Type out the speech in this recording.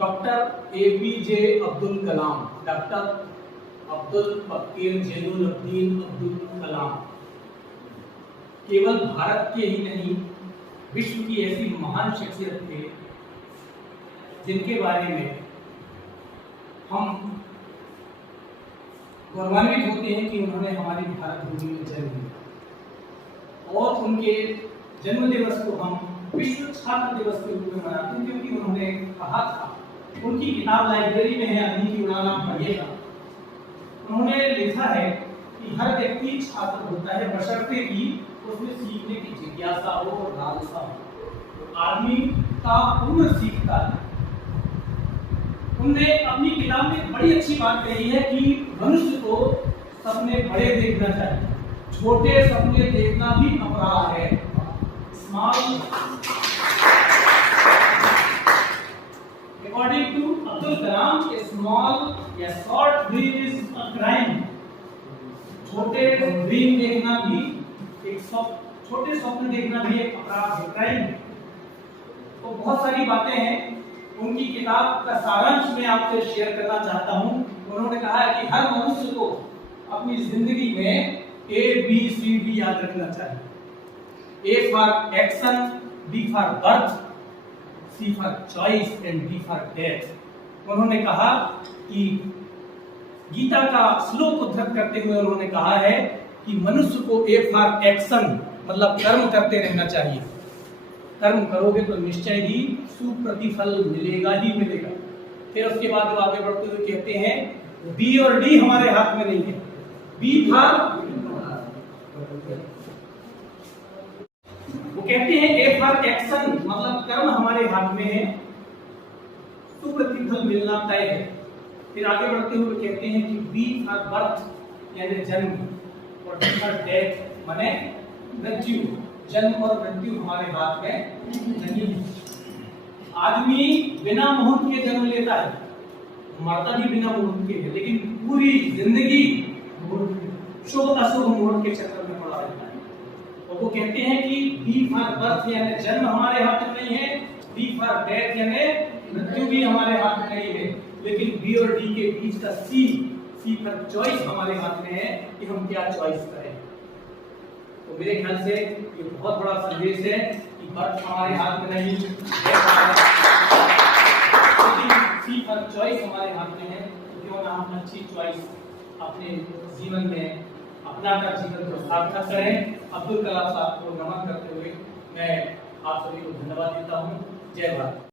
Doctor APJ Abdul Kalam, doctor Abdul फकीर जैनुलब्दीन अब्दुल कलाम केवल भारत के ही नहीं, विश्व की ऐसी महान शख्सियत थे जिनके बारे में हम गौरवान्वित होते हैं कि उन्होंने हमारी भारत भूमि में जन्म लिया। और उनके जन्म दिवस को हम विश्व छात्र दिवस के रूप में मनाते हैं, क्योंकि उन्होंने कहा था, उनकी किताब लाइब्रेरी में है, अभी की उड़ान आप पढ़िएगा। उन्होंने लिखा है कि हर व्यक्ति छात्र होता है बशर्ते कि उसमें सीखने की जिज्ञासा हो और लालसा हो। आदमी का पूर्ण सीखता है। उन्होंने अपनी किताब में बड़ी अच्छी बात कही है कि मनुष्य को सपने बड़े देखना चाहिए, छोटे सपने देखना भी अपराध है। According to Abdul Kalam, a small या short dream is a crime। छोटे ड्रीम देखना भी छोटे स्वप्न देखना भी एक अपराध है, क्राइम है। तो बहुत सारी बातें हैं, उनकी किताब का सारांश मैं आपसे शेयर करना चाहता हूं। उन्होंने कहा है कि हर मनुष्य को अपनी जिंदगी में ABCD याद रखना चाहिए। A for action, B for birth, C for choice and D for death. उन्होंने कहा कि गीता का श्लोक उद्धृत करते हुए उन्होंने कहा है कि मनुष्य को A फॉर एक्शन मतलब कर्म करते रहना चाहिए। कर्म करोगे तो निश्चय ही सुप्रतिफल मिलेगा ही मिलेगा। फिर उसके बाद वो आगे बढ़ते हुए कहते हैं बी और डी हमारे हाथ में नहीं है। बी था, वो कहते हैं ए फॉर एक्शन मतलब कर्म हमारे हाथ में है, सुप्रतिफल मिलना तय है। फिर आगे बढ़ते हुए कहते हैं कि बी फॉर बर्थ यानी जन्म, और डी फॉर डेथ माने मृत्यु। जन्म और मृत्यु हमारे हाथ में नहीं है। आदमी बिना मुहूर्त के जन्म लेता है, मरता भी बिना मुहूर्त के है, लेकिन पूरी जिंदगी शुभ अशुभ मुहूर्त के चक्कर में पड़ा रहता है। और वो कहते हैं कि बी फॉर बर्थ यानी जन्म हमारे हाथ में नहीं है, बी फॉर डेथ यानी मृत्यु भी हमारे हाथ में नहीं है, लेकिन बी और डी के बीच का सी फॉर चॉइस हमारे हाथ में है कि हम क्या चॉइस करें। तो मेरे ख्याल से ये बहुत बड़ा संदेश है कि बर्थ हमारे हाथ में नहीं, सी फॉर चॉइस हमारे हाथ में है। तो क्यों ना हम अच्छी चॉइस अपने जीवन में अपनाकर जीवन को सार्थक करें। अब्दुल कलाम साहब को नमन करते हुए मैं आप सभी को धन्यवाद देता हूँ। जय भारत।